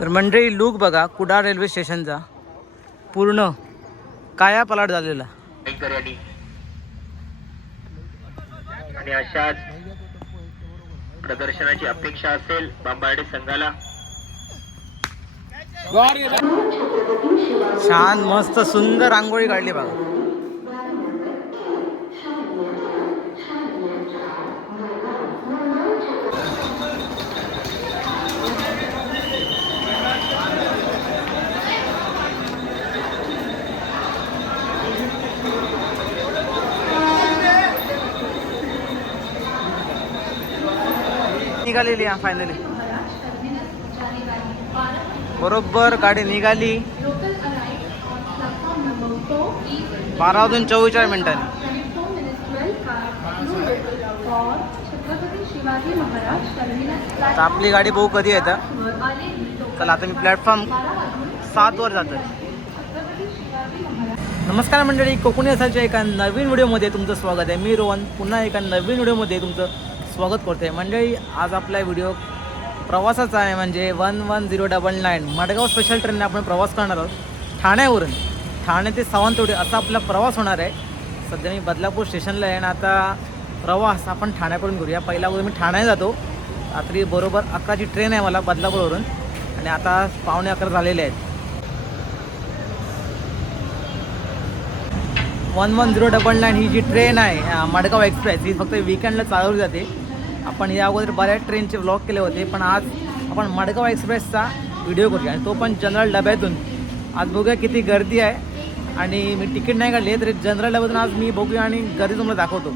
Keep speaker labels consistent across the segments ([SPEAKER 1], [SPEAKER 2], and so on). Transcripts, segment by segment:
[SPEAKER 1] तर मंडळी लूक बघा कुडाळ रेल्वे स्टेशनचा. पूर्ण काया पलाट झालेला.
[SPEAKER 2] आणि अशाच प्रदर्शनाची अपेक्षा असेल बांबार्डे संघाला.
[SPEAKER 1] छान मस्त सुंदर रांगोळी काढली बघा. निघालेली हा फायनली बरोबर गाडी निघाली. बारा वाजून चव्वेचाळीस मिनिटांनी. तर आपली गाडी भाऊ कधी येतं चला आता मी प्लॅटफॉर्म सातवर जातो नमस्कार मंडळी कोकणी असायच्या एका नवीन व्हिडिओमध्ये तुमचं स्वागत आहे. मी रोहन पुन्हा एका नवीन व्हिडिओमध्ये तुमचं स्वागत करतो. आहे मंडळी आज आपला व्हिडिओ प्रवासाचा आहे म्हणजे one one zero double nine Madgaon special ट्रेनने आपण प्रवास करणार आहोत. ठाण्यावरून. ठाणे ते सावंतवाडी असा आपला प्रवास होणार आहे. सध्या मी बदलापूर स्टेशनला आहे आणि आता प्रवास आपण ठाण्याकडून करूया. पहिला अगोदर मी ठाणे जातो. रात्री बरोबर अकराची ट्रेन आहे मला बदलापूरवरून. आणि आता पावणे अकरा झालेले आहेत. One one zero double nine ही जी ट्रेन आहे मडगाव एक्सप्रेस ही फक्त विकेंडला चालवली जाते. आपण या अगोदर बऱ्याच ट्रेनचे ब्लॉग केले होते पण आज आपण मडगाव एक्सप्रेसचा व्हिडिओ करूया. आणि तो पण जनरल डब्यातून. आज बघूया किती गर्दी आहे. आणि मी तिकीट नाही काढली तरी जनरल डब्यातून आज मी बघूया आणि गर्दी तुम्हाला दाखवतो.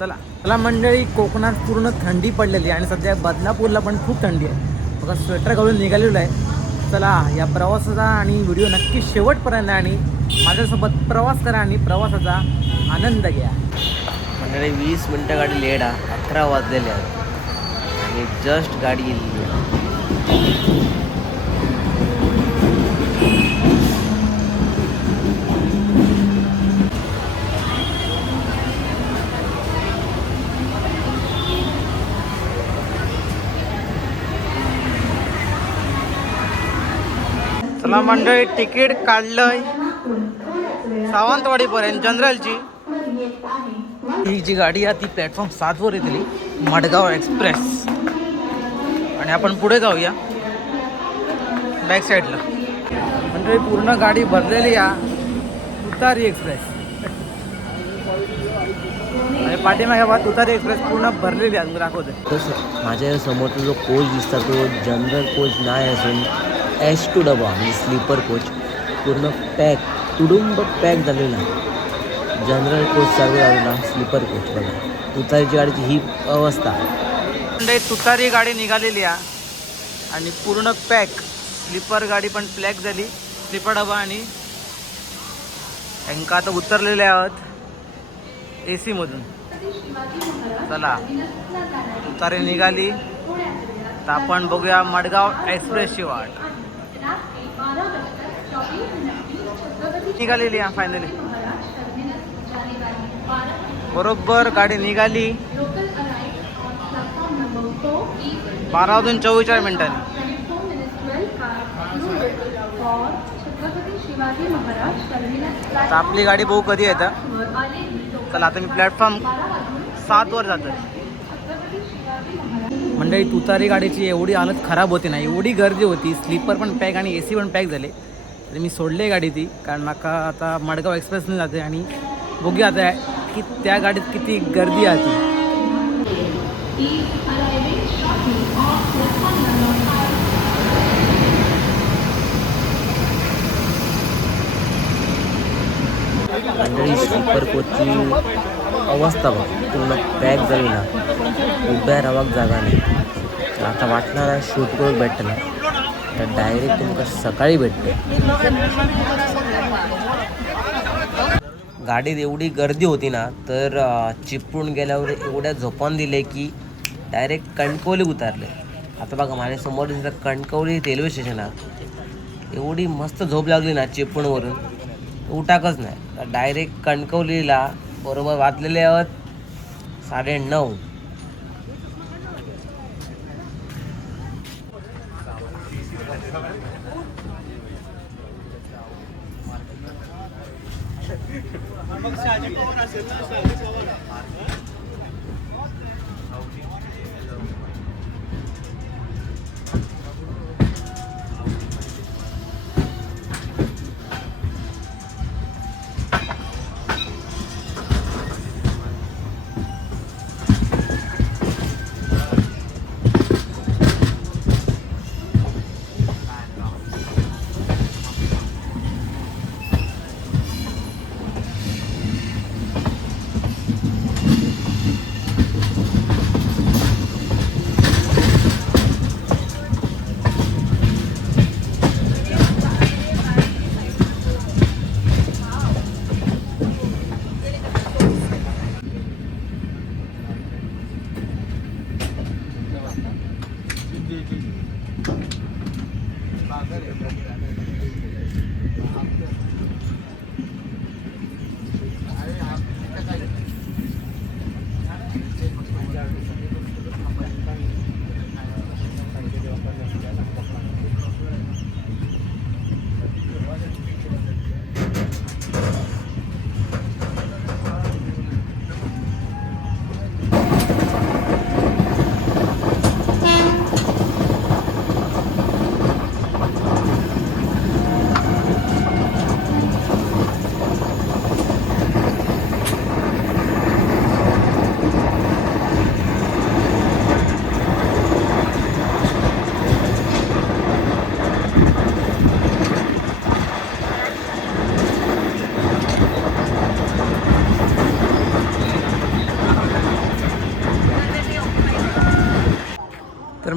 [SPEAKER 1] चला. चला मंडळी कोकणात पूर्ण थंडी पडलेली आहे आणि सध्या बदलापूरला पण खूप थंडी आहे. बघा स्वेटर घालून निघालेलो आहे. चला या प्रवासाचा आणि व्हिडिओ नक्की शेवटपर्यंत आणि माझ्यासोबत प्रवास करा आणि प्रवासाचा आनंद घ्या.
[SPEAKER 3] मंडळी वीस मिनटं गाडी लेट आहे अकरा वाजलेले आहेत. आणि जस्ट गाडी गेलेली आहे.
[SPEAKER 1] चला मंडळी तिकीट काढलंय. सावंतवाडीपर्यंत जनरलची. ही जी गाडी आहे ती प्लॅटफॉर्म सातवर येतली मडगाव एक्सप्रेस आणि आपण पुढे जाऊया. बॅक साईडला म्हणजे पूर्ण गाडी भरलेली आहे तुतारी एक्सप्रेस पाठीमागे बा तुतारी एक्सप्रेस पूर्ण भरलेली आहे दाखवते
[SPEAKER 3] तसं हो माझ्या समोरचा जो कोच दिसता तो जनरल कोच नाही असून एस टू डबा म्हणजे स्लीपर कोच पूर्ण पॅक तुडुंब पॅक झालेला जनरल कोच चालू लागला स्लीपर कोच बघा. तुतारीची गाडीची ही अवस्था.
[SPEAKER 1] मंडळी तुतारी गाडी निघालेली आहे आणि पूर्ण पॅक स्लीपर गाडी पण प्लॅक झाली स्लीपर डबा आणि यांका आता उतरलेले आहोत ए सीमधून चला तुतारी निघाली. तर आपण बघूया मडगाव एक्सप्रेसची वाट. निघालेली आहे फायनली बरोबर गाडी निघाली. बारा वाजून चव्वेचाळीस मिनिटांनी. तर आपली गाडी भाऊ कधी येतं. चला आता मी प्लॅटफॉर्म सातवर जातो मंडळी तुतारी गाडीची एवढी हालत खराब होती ना एवढी गर्दी होती. स्लीपर पण पॅक आणि ए सी पण पॅक झाले. तर मी सोडले गाडी ती कारण माका आता मडगाव एक्सप्रेसने जाते आणि बघूया आता की त्या गाडीत किती गर्दी आहे
[SPEAKER 3] मंडळी स्लीपर कोचची अवस्था बघ पूर्ण पॅक झाली ना उभ्या रावाक जागा नाही. तर आता वाटणार आहे शूट करून भेटणार. तर डायरेक्ट तुमका सकाळी भेटते गाडीत एवढी गर्दी होती ना तर चिपळून चिपळूण गेल्यावर एवढ्या झोपान दिले की डायरेक्ट कणकवली उतारले. आता बघा माझ्यासमोर कणकवली रेल्वे स्टेशन आहे एवढी मस्त झोप लागली ना चिपळूणवरून. उठाकच नाही. डायरेक्ट कणकवलीला बरोबर वाजलेले आहोत साडे नऊ.
[SPEAKER 1] 放下，你过来，就了。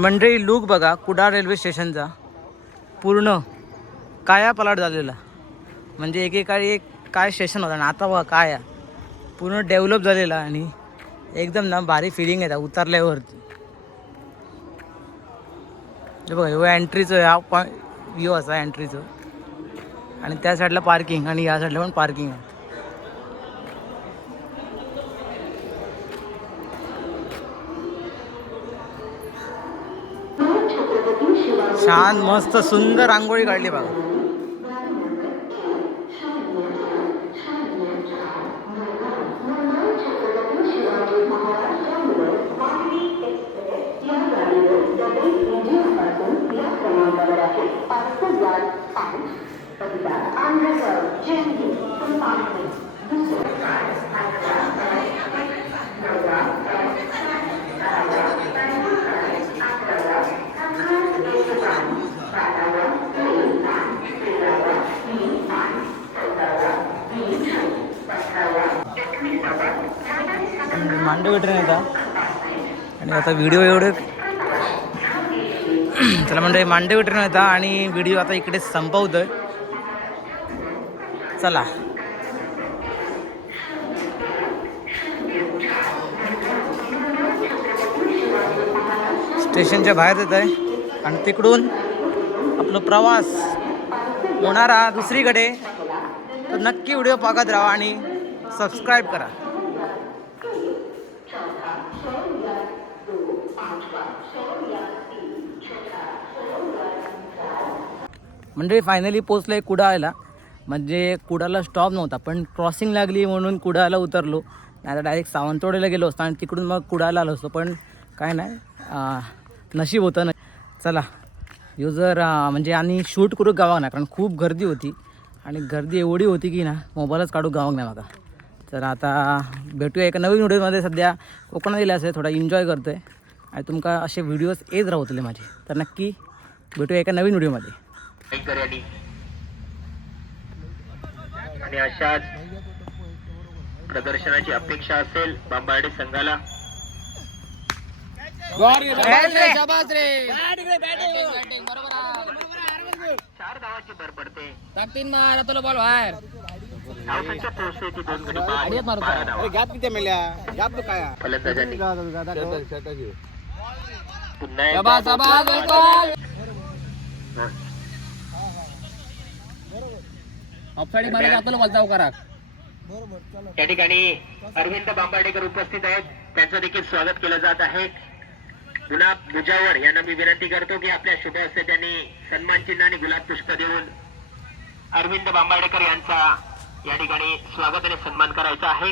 [SPEAKER 1] मंडळी लूक बघा कुडाळ रेल्वे स्टेशनचा. पूर्ण काया पलाट झालेला. म्हणजे एकेकाळी एक काय स्टेशन होतं आणि आता बघा काय आहे. पूर्ण डेव्हलप झालेला आणि एकदम ना भारी फिलिंग येतात उतरल्यावरती. बघा ह्यो एंट्रीचं हा पॉ व्ह्यू असा एंट्रीचं आणि त्या साईडला पार्किंग आणि या साईडला पण पार्किंग आहे. छान मस्त सुंदर रांगोळी काढली बघा. मांडव ट्रेन येतात आणि आता व्हिडिओ एवढे चला म्हणजे मांडव ट्रेन येतात आणि व्हिडिओ आता इकडे संपवतोय. चला. स्टेशनच्या बाहेर येत आहे आणि तिकडून आपलं प्रवास होणारा दुसरीकडे. तर नक्की व्हिडिओ पाहत राहा आणि सबस्क्राईब करा. म्हणजे फायनली पोचलं आहे कुडाळला. म्हणजे कुडाळला स्टॉप नव्हता पण क्रॉसिंग लागली म्हणून कुडाळला उतरलो. नाही तर डायरेक्ट सावंतवाडीला गेलो असतो आणि तिकडून मग कुडाळला आलो असतो पण काय नाही नशीब होतं ना. चला ह्यो जर म्हणजे आणि शूट करू गावाक ना कारण खूप गर्दी होती. आणि गर्दी एवढी होती की ना मोबाईलच काढू गावाक नाही माझा तर आता भेटूया एका नवीन व्हिडिओमध्ये सध्या कोकणात येईल असेल थोडा एन्जॉय करतो आहे आणि तुमका असे व्हिडिओज येत राहतले माझे. तर नक्की भेटूया एका नवीन व्हिडिओमध्ये
[SPEAKER 2] नाईकर यांनी. आणि अशाच प्रदर्शनाची अपेक्षा असेल बांबार्डे संघाला. चार धावाची भर पडते. धावसंख्या पोहोचते ती दोन गडी बाद, बारा धावा. फलंदाजांनी. पुन्हा एकदा या ठिकाणी अरविंद बांबार्डेकर उपस्थित आहेत. त्यांचं देखील स्वागत केलं जात आहे. गुलाब मुजावर यांना मी विनंती करतो की आपल्या शुभ हस्ते त्यांनी सन्मान चिन्ह आणि गुलाब पुष्प देऊन अरविंद बांबाडेकर यांचा या ठिकाणी स्वागत आणि सन्मान करायचा आहे.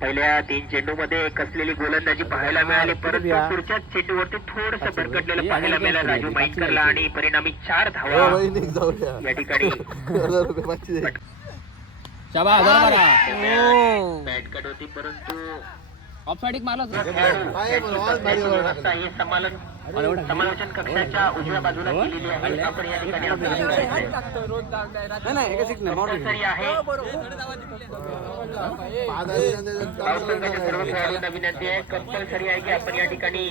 [SPEAKER 2] पहिल्या तीन चेंडू मध्ये कसलेली गोलंदाजी पाहायला मिळाली परंतु पुढच्या चेंडूवरती थोडस भरकटलेलं पाहायला मिळालं. राजू माईकरला आणि परिणामी चार धावा.
[SPEAKER 4] जाऊया
[SPEAKER 2] या ठिकाणी. बॅट कट होती परंतु
[SPEAKER 4] काय पण
[SPEAKER 2] व्यवस्था ही समालन. समालोचन कक्षाच्या उजव्या बाजूला केलेली आहे. आपण या ठिकाणी आहे. धावसंघाच्या सर्व खेळाडूंना विनंती आहे कंपल्सरी आहे की आपण या ठिकाणी